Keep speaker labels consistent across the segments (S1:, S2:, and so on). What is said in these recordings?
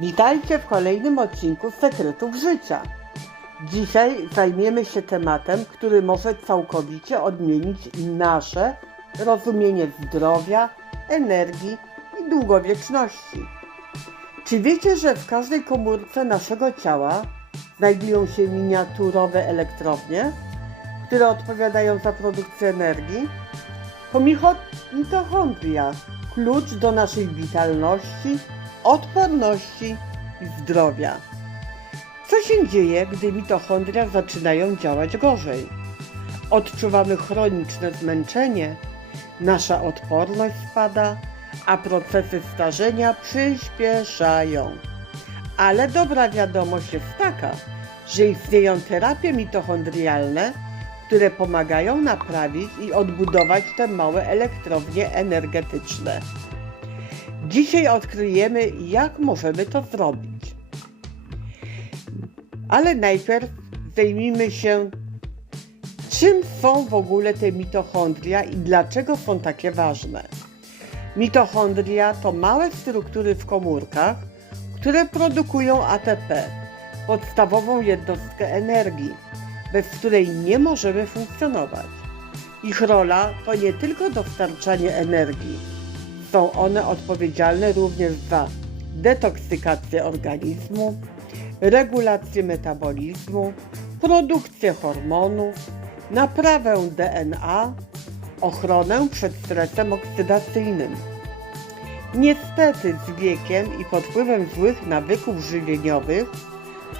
S1: Witajcie w kolejnym odcinku Sekretów Życia. Dzisiaj zajmiemy się tematem, który może całkowicie odmienić nasze rozumienie zdrowia, energii i długowieczności. Czy wiecie, że w każdej komórce naszego ciała znajdują się miniaturowe elektrownie, które odpowiadają za produkcję energii? To mitochondria, klucz do naszej witalności, odporności i zdrowia. Co się dzieje, gdy mitochondria zaczynają działać gorzej? Odczuwamy chroniczne zmęczenie, nasza odporność spada, a procesy starzenia przyspieszają. Ale dobra wiadomość jest taka, że istnieją terapie mitochondrialne, które pomagają naprawić i odbudować te małe elektrownie energetyczne. Dzisiaj odkryjemy, jak możemy to zrobić. Ale najpierw zajmijmy się, czym są w ogóle te mitochondria i dlaczego są takie ważne. Mitochondria to małe struktury w komórkach, które produkują ATP, podstawową jednostkę energii, bez której nie możemy funkcjonować. Ich rola to nie tylko dostarczanie energii, są one odpowiedzialne również za detoksykację organizmu, regulację metabolizmu, produkcję hormonów, naprawę DNA, ochronę przed stresem oksydacyjnym. Niestety z wiekiem i pod wpływem złych nawyków żywieniowych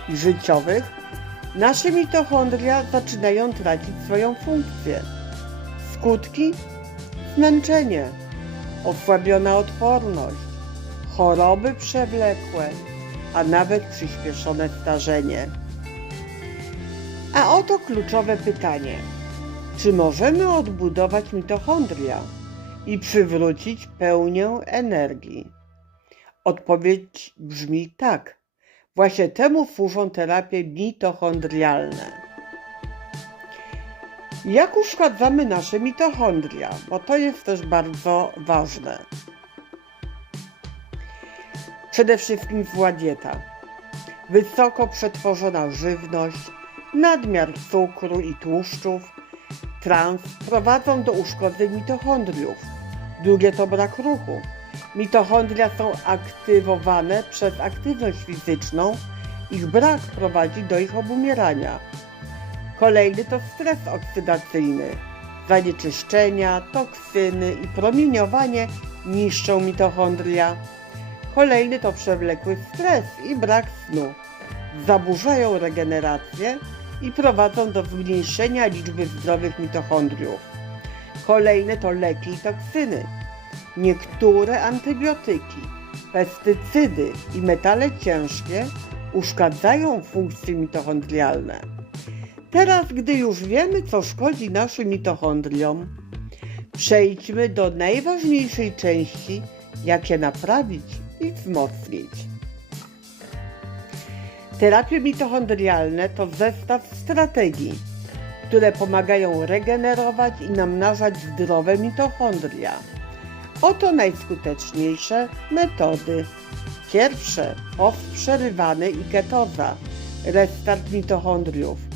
S1: i życiowych nasze mitochondria zaczynają tracić swoją funkcję. Skutki? Zmęczenie, osłabiona odporność, choroby przewlekłe, a nawet przyspieszone starzenie. A oto kluczowe pytanie. Czy możemy odbudować mitochondria i przywrócić pełnię energii? Odpowiedź brzmi tak. Właśnie temu służą terapie mitochondrialne. Jak uszkadzamy nasze mitochondria? Bo to jest też bardzo ważne. Przede wszystkim zła dieta, wysoko przetworzona żywność, nadmiar cukru i tłuszczów, trans prowadzą do uszkodzeń mitochondriów. Drugie to brak ruchu. Mitochondria są aktywowane przez aktywność fizyczną, ich brak prowadzi do ich obumierania. Kolejny to stres oksydacyjny. Zanieczyszczenia, toksyny i promieniowanie niszczą mitochondria. Kolejny to przewlekły stres i brak snu. Zaburzają regenerację i prowadzą do zmniejszenia liczby zdrowych mitochondriów. Kolejne to leki i toksyny. Niektóre antybiotyki, pestycydy i metale ciężkie uszkadzają funkcje mitochondrialne. Teraz, gdy już wiemy, co szkodzi naszym mitochondriom, przejdźmy do najważniejszej części, jak je naprawić i wzmocnić. Terapie mitochondrialne to zestaw strategii, które pomagają regenerować i namnażać zdrowe mitochondria. Oto najskuteczniejsze metody. Pierwsze, post przerywany i ketoza, restart mitochondriów.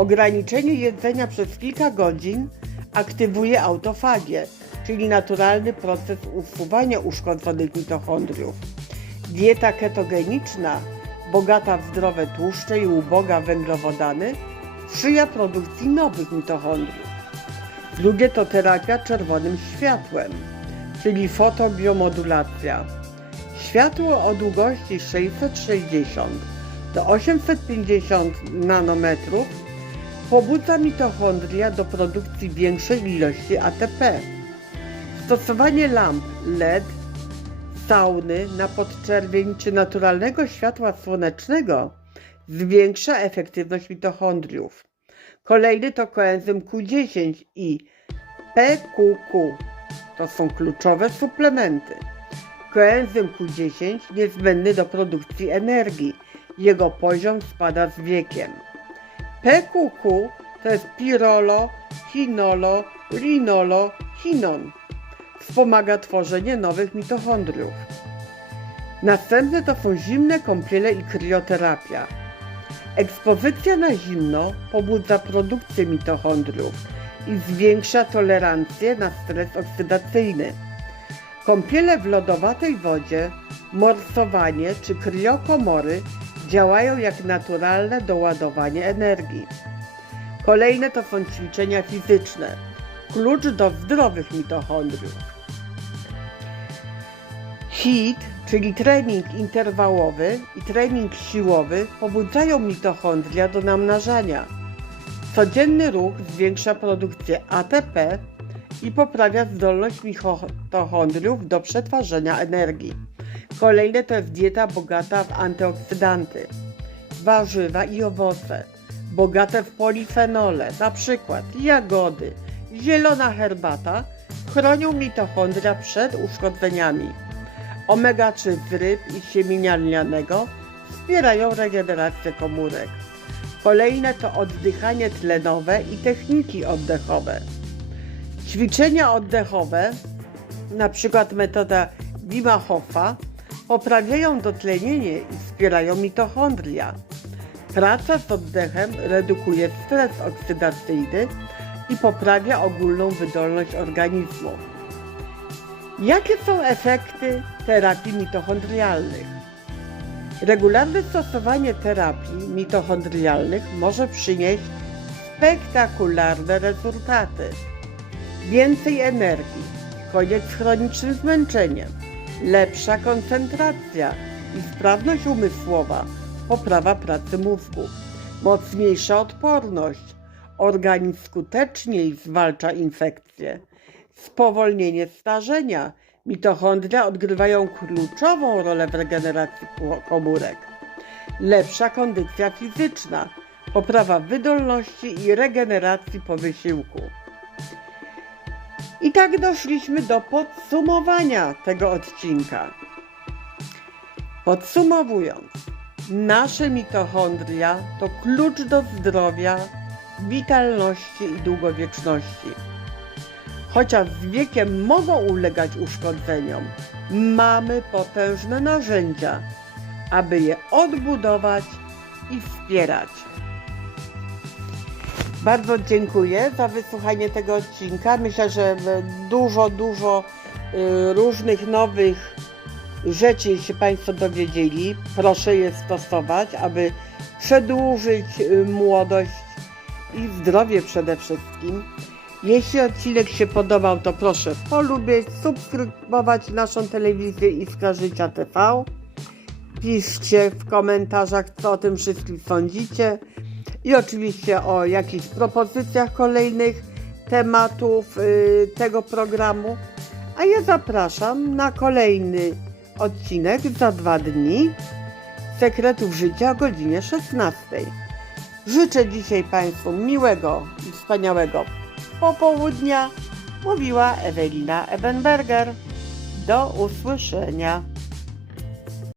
S1: Ograniczenie jedzenia przez kilka godzin aktywuje autofagię, czyli naturalny proces usuwania uszkodzonych mitochondriów. Dieta ketogeniczna, bogata w zdrowe tłuszcze i uboga węglowodany, sprzyja produkcji nowych mitochondriów. Drugie to terapia czerwonym światłem, czyli fotobiomodulacja. Światło o długości 660 do 850 nanometrów pobudza mitochondria do produkcji większej ilości ATP. Stosowanie lamp LED, sauny na podczerwień czy naturalnego światła słonecznego zwiększa efektywność mitochondriów. Kolejny to koenzym Q10 i PQQ. To są kluczowe suplementy. Koenzym Q10 niezbędny do produkcji energii. Jego poziom spada z wiekiem. PQQ to jest pirolo, chinolo, linolo, chinon. Wspomaga tworzenie nowych mitochondriów. Następne to są zimne kąpiele i krioterapia. Ekspozycja na zimno pobudza produkcję mitochondriów i zwiększa tolerancję na stres oksydacyjny. Kąpiele w lodowatej wodzie, morsowanie czy kriokomory działają jak naturalne doładowanie energii. Kolejne to są ćwiczenia fizyczne. Klucz do zdrowych mitochondriów. HIIT, czyli trening interwałowy i trening siłowy, pobudzają mitochondria do namnażania. Codzienny ruch zwiększa produkcję ATP i poprawia zdolność mitochondriów do przetwarzania energii. Kolejne to jest dieta bogata w antyoksydanty, warzywa i owoce, bogate w polifenole, na przykład jagody, zielona herbata, chronią mitochondria przed uszkodzeniami. Omega-3 z ryb i siemienia lnianego wspierają regenerację komórek. Kolejne to oddychanie tlenowe i techniki oddechowe. Ćwiczenia oddechowe, przykład metoda Wima poprawiają dotlenienie i wspierają mitochondria. Praca z oddechem redukuje stres oksydacyjny i poprawia ogólną wydolność organizmu. Jakie są efekty terapii mitochondrialnych? Regularne stosowanie terapii mitochondrialnych może przynieść spektakularne rezultaty. Więcej energii, koniec z chronicznym zmęczeniem, lepsza koncentracja i sprawność umysłowa, poprawa pracy mózgu, mocniejsza odporność, organizm skuteczniej zwalcza infekcje, spowolnienie starzenia. Mitochondria odgrywają kluczową rolę w regeneracji komórek. Lepsza kondycja fizyczna, poprawa wydolności i regeneracji po wysiłku. I tak doszliśmy do podsumowania tego odcinka. Podsumowując, nasze mitochondria to klucz do zdrowia, witalności i długowieczności. Chociaż z wiekiem mogą ulegać uszkodzeniom, mamy potężne narzędzia, aby je odbudować i wspierać. Bardzo dziękuję za wysłuchanie tego odcinka. Myślę, że dużo, dużo y, różnych nowych rzeczy się Państwo dowiedzieli. Proszę je stosować, aby przedłużyć y, młodość i zdrowie przede wszystkim. Jeśli odcinek się podobał, to proszę polubić, subskrybować naszą telewizję Iskra Życia TV. Piszcie w komentarzach, co o tym wszystkim sądzicie i oczywiście o jakichś propozycjach kolejnych tematów y, tego programu. A ja zapraszam na kolejny odcinek za dwa dni Sekretów Życia o godzinie 16. Życzę dzisiaj Państwu miłego i wspaniałego popołudnia. Mówiła Ewelina Ebenberger. Do usłyszenia.